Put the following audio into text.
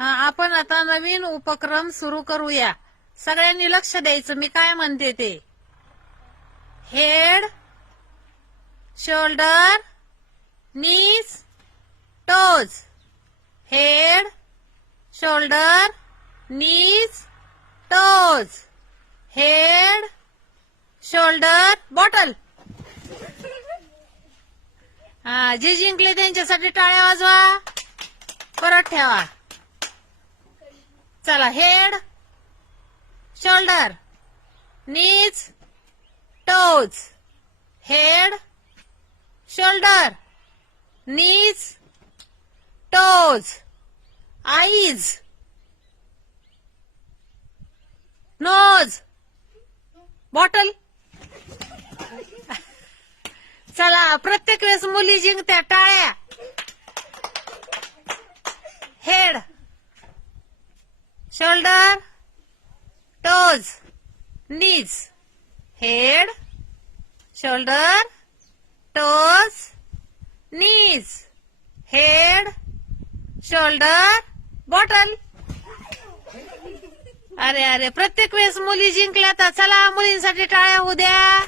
हा, आपण आता नवीन उपक्रम सुरू करूया. सगळ्यांनी लक्ष द्यायचं, मी काय म्हणते ते. Head, shoulder, knees, toes. Head, shoulder, knees, toes. Head, shoulder, bottle. हा, जे जिंकले त्यांच्यासाठी टाळ्या वाजवा. परत ठेवा. चला, head, shoulder, knees, toes. Head, shoulder, knees, toes. Eyes, nose, bottle. चला, प्रत्येक वेळेस मुली जिंकत्या. टाळ्या. Head, shoulder, toes, knees. Head, shoulder, toes, knees. Head, shoulder, bottle. अरे अरे, प्रत्येक वेळेस मुली जिंकल्या. तर चला, मुलींसाठी टाळ्या होऊ द्या.